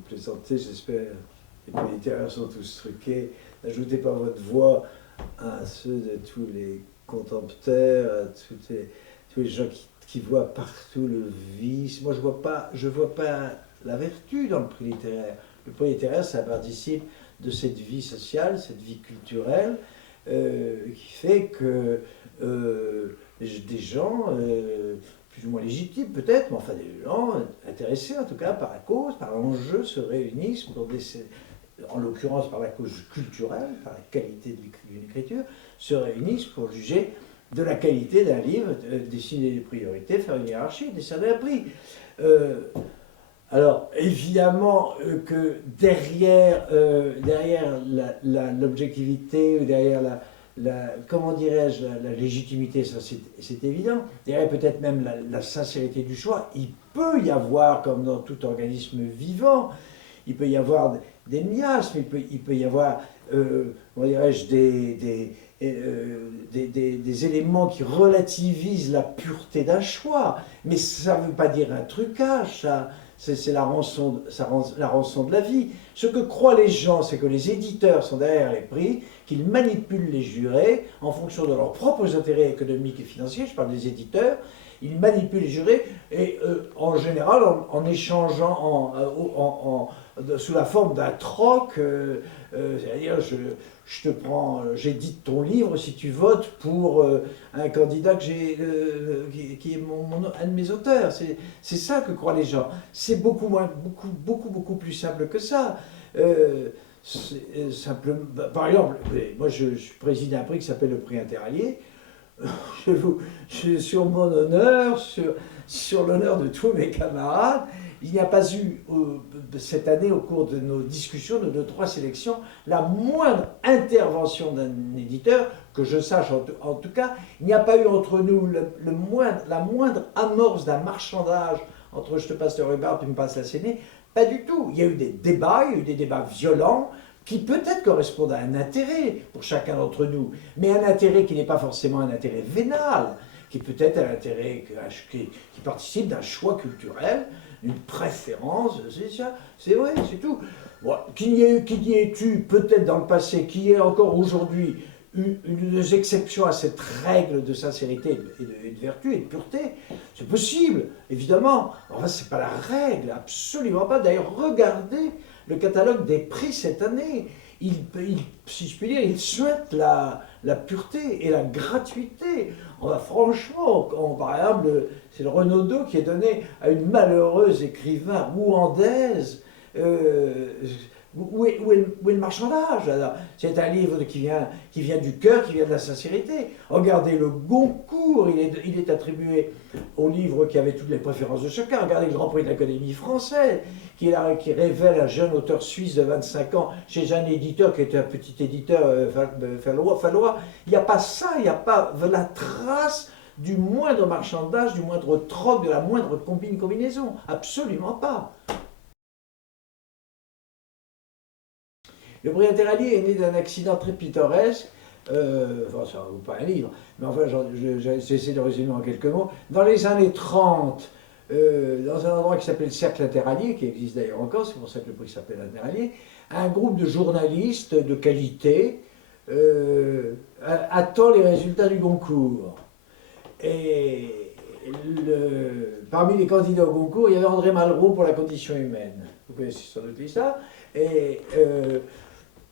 vous plaisantez, j'espère. Les prix littéraires sont tous truqués. N'ajoutez pas votre voix à ceux de tous les contempteurs, à tous les gens qui voient partout le vice. Moi, je vois pas la vertu dans le prix littéraire. Le prix littéraire, ça participe de cette vie sociale, cette vie culturelle, qui fait que des gens, plus ou moins légitimes peut-être, mais enfin des gens intéressés en tout cas par la cause, par l'enjeu, se réunissent pour en l'occurrence par la cause culturelle, par la qualité d'une écriture, se réunissent pour juger de la qualité d'un livre, dessiner des priorités, faire une hiérarchie, décerner un prix. Alors, évidemment que derrière l'objectivité, ou derrière comment dirais-je, la légitimité, ça c'est évident, derrière peut-être même la sincérité du choix, il peut y avoir, comme dans tout organisme vivant, il peut y avoir des miasmes, il peut y avoir, comment dirais-je, des éléments qui relativisent la pureté d'un choix, mais ça ne veut pas dire un trucage, ça. C'est la rançon de la vie. Ce que croient les gens, c'est que les éditeurs sont derrière les prix, qu'ils manipulent les jurés en fonction de leurs propres intérêts économiques et financiers. Je parle des éditeurs. Ils manipulent les jurés et en général en échangeant sous la forme d'un troc, c'est-à-dire j'édite ton livre si tu votes pour un candidat qui est un de mes auteurs. C'est ça que croient les gens. C'est beaucoup plus simple que ça. Simplement, par exemple, moi je préside un prix qui s'appelle le prix Interallié. Sur mon honneur, sur l'honneur de tous mes camarades, il n'y a pas eu cette année, au cours de nos discussions, de nos 3 sélections, la moindre intervention d'un éditeur, que je sache en tout cas. Il n'y a pas eu entre nous la moindre amorce d'un marchandage entre je te passe le rhubarbe, tu me passes la sénée. Pas du tout. Il y a eu des débats violents, qui peut-être correspondent à un intérêt pour chacun d'entre nous, mais un intérêt qui n'est pas forcément un intérêt vénal, qui peut être un intérêt qui participe d'un choix culturel, d'une préférence, c'est vrai, c'est tout. Bon, qu'il y ait eu peut-être dans le passé, qu'il y ait encore aujourd'hui une exception à cette règle de sincérité et de vertu et de pureté, c'est possible, évidemment. Enfin, c'est pas la règle, absolument pas. D'ailleurs, regardez le catalogue des prix cette année. Si je puis dire, il souhaite la pureté et la gratuité. Franchement, par exemple, c'est le Renaudot qui est donné à une malheureuse écrivain rwandaise. Où est le marchandage? C'est un livre qui vient du cœur, qui vient de la sincérité. Regardez le Goncourt, il est attribué au livre qui avait toutes les préférences de chacun. Regardez le Grand Prix de l'Académie française, qui révèle un jeune auteur suisse de 25 ans chez un éditeur qui était un petit éditeur fallois. Il n'y a pas ça, il n'y a pas la trace du moindre marchandage, du moindre troc, de la moindre combinaison. Absolument pas. Le prix Interallié est né d'un accident très pittoresque, enfin ça ne vaut pas un livre, mais enfin j'essaie de résumer en quelques mots. Dans les années 30, dans un endroit qui s'appelait le Cercle Interallié, qui existe d'ailleurs encore, c'est pour ça que le prix s'appelle Interallié, un groupe de journalistes de qualité attend les résultats du Goncourt. Et parmi les candidats au Goncourt, il y avait André Malraux pour La Condition humaine. Vous connaissez sans doute ça. Et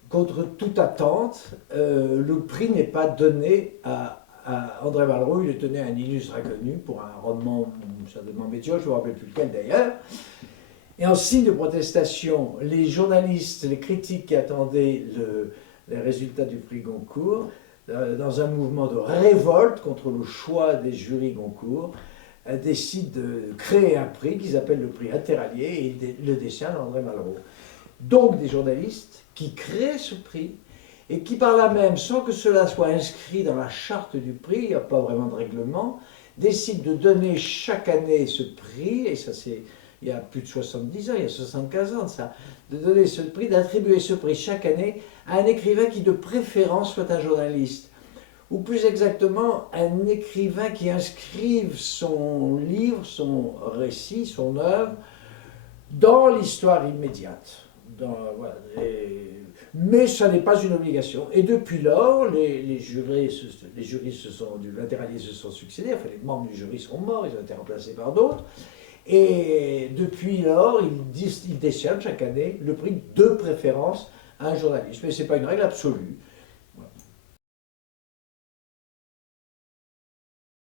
contre toute attente, le prix n'est pas donné à André Malraux, il est donné à un illustre inconnu pour un rendement certainement médiocre, je ne me rappelle plus lequel d'ailleurs. Et en signe de protestation, les journalistes, les critiques qui attendaient les résultats du prix Goncourt, dans un mouvement de révolte contre le choix des jurys Goncourt, décident de créer un prix qu'ils appellent le prix Interallié et ils le décernent à André Malraux. Donc des journalistes qui créent ce prix et qui par là même, sans que cela soit inscrit dans la charte du prix, il n'y a pas vraiment de règlement, décident de donner chaque année ce prix, et ça c'est il y a plus de 70 ans, il y a 75 ans de ça, de donner ce prix, d'attribuer ce prix chaque année à un écrivain qui de préférence soit un journaliste, ou plus exactement un écrivain qui inscrive son livre, son récit, son œuvre, dans l'histoire immédiate. Voilà, mais ça n'est pas une obligation. Et depuis lors, les jurys latéralistes se sont succédés, enfin les membres du jury sont morts, ils ont été remplacés par d'autres. Et depuis lors, ils décernent chaque année le prix de préférence à un journaliste. Mais ce n'est pas une règle absolue.